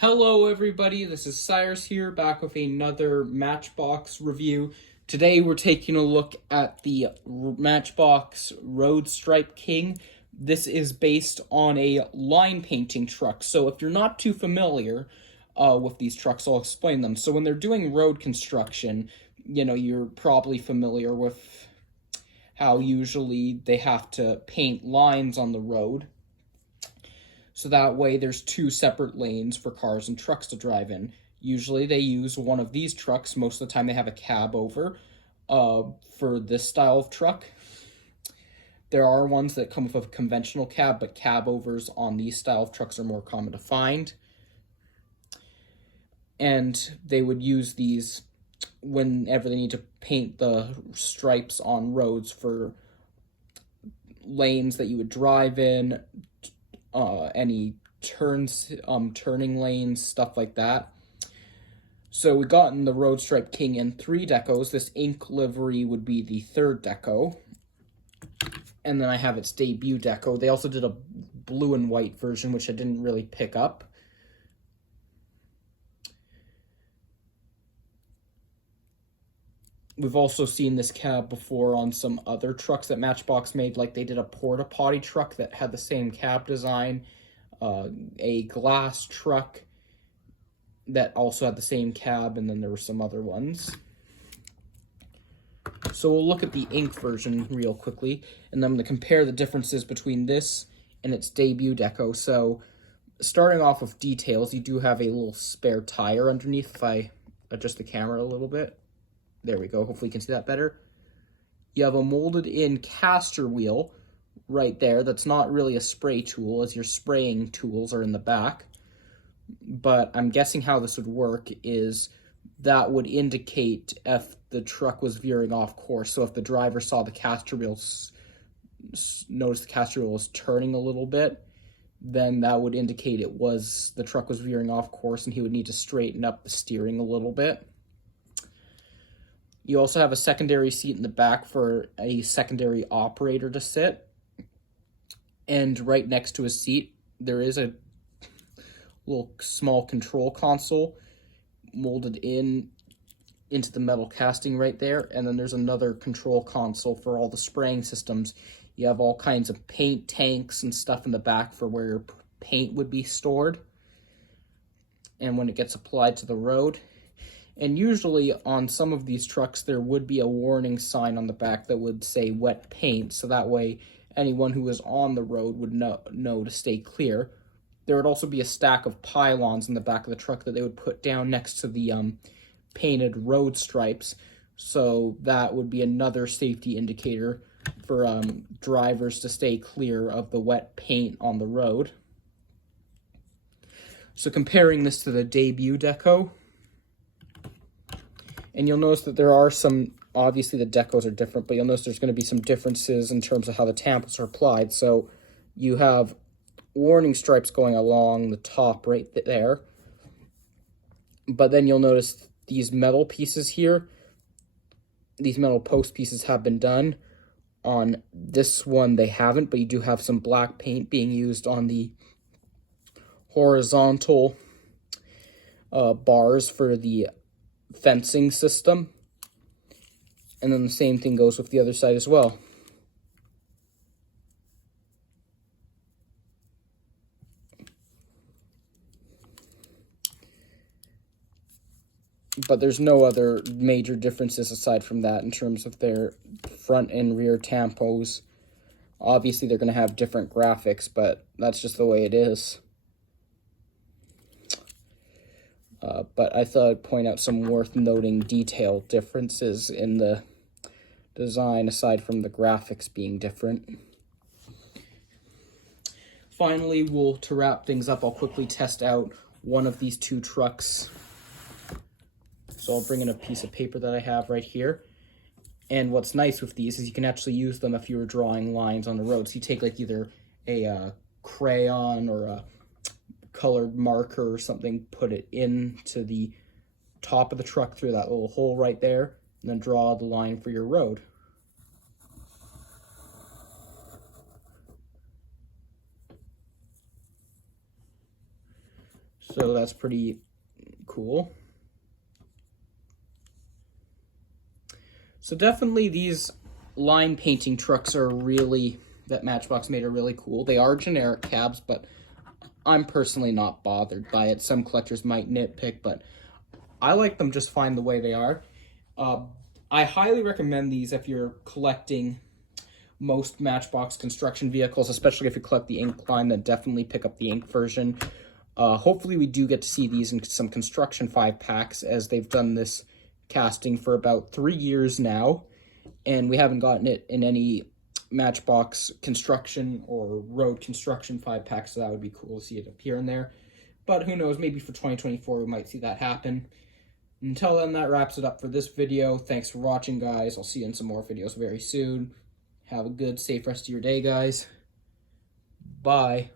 Hello everybody, this is Cyrus here, back with another Matchbox review. Today we're taking a look at the Matchbox Road Stripe King. This is based on a line painting truck, so if you're not too familiar with these trucks, I'll explain them. So when they're doing road construction, you're probably familiar with how usually they have to paint lines on the road. So that way there's two separate lanes for cars and trucks to drive in. Usually they use one of these trucks. Most of the time they have a cab over for this style of truck. There are ones that come with a conventional cab, but cab overs on these style of trucks are more common to find. And they would use these whenever they need to paint the stripes on roads for lanes that you would drive in, any turning lanes, stuff like that. So we got in the Road Stripe King in 3 decos. This ink livery would be the 3rd deco. And then I have its debut deco. They also did a blue and white version, which I didn't really pick up. We've also seen this cab before on some other trucks that Matchbox made, like they did a porta potty truck that had the same cab design, a glass truck that also had the same cab, and then there were some other ones. So we'll look at the ink version real quickly, and then I'm going to compare the differences between this and its debut deco. So starting off with details, you do have a little spare tire underneath. If I adjust the camera a little bit. There we go. Hopefully you can see that better. You have a molded in caster wheel right there. That's not really a spray tool, as your spraying tools are in the back. But I'm guessing how this would work is that would indicate if the truck was veering off course. So if the driver saw the caster wheel, noticed the caster wheel was turning a little bit, then that would indicate the truck was veering off course and he would need to straighten up the steering a little bit. You also have a secondary seat in the back for a secondary operator to sit. And right next to his seat, there is a little small control console molded into the metal casting right there. And then there's another control console for all the spraying systems. You have all kinds of paint tanks and stuff in the back for where your paint would be stored and when it gets applied to the road. And usually on some of these trucks, there would be a warning sign on the back that would say wet paint, so that way anyone who is on the road would know to stay clear. There would also be a stack of pylons in the back of the truck that they would put down next to the painted road stripes, so that would be another safety indicator for drivers to stay clear of the wet paint on the road. So comparing this to the debut deco, and you'll notice that there are some, obviously the decos are different, but you'll notice there's going to be some differences in terms of how the tampons are applied. So you have warning stripes going along the top right there. But then you'll notice these metal pieces here, these metal post pieces have been done. On this one they haven't, but you do have some black paint being used on the horizontal bars for the fencing system, and then the same thing goes with the other side as well. But there's no other major differences aside from that in terms of their front and rear tampos. Obviously they're going to have different graphics, but that's just the way it is. But I thought I'd point out some worth noting detail differences in the design aside from the graphics being different. Finally, to wrap things up, I'll quickly test out one of these two trucks. So I'll bring in a piece of paper that I have right here. And what's nice with these is you can actually use them if you were drawing lines on the road. So you take like either a crayon or a colored marker or something, put it into the top of the truck through that little hole right there, and then draw the line for your road. So that's pretty cool. So definitely these line painting trucks are really, that Matchbox made, are really cool. They are generic cabs, but I'm personally not bothered by it. Some collectors might nitpick, but I like them just fine the way they are. I highly recommend these if you're collecting most Matchbox construction vehicles, especially if you collect the ink line, then definitely pick up the ink version. Hopefully we do get to see these in some construction 5-packs, as they've done this casting for about 3 years now, and we haven't gotten it in any Matchbox construction or road construction 5-packs, so that would be cool to see it appear in there. But who knows, maybe for 2024 we might see that happen. Until then, that wraps it up for this video. Thanks for watching, guys. I'll see you in some more videos very soon. Have a good, safe rest of your day, guys. Bye.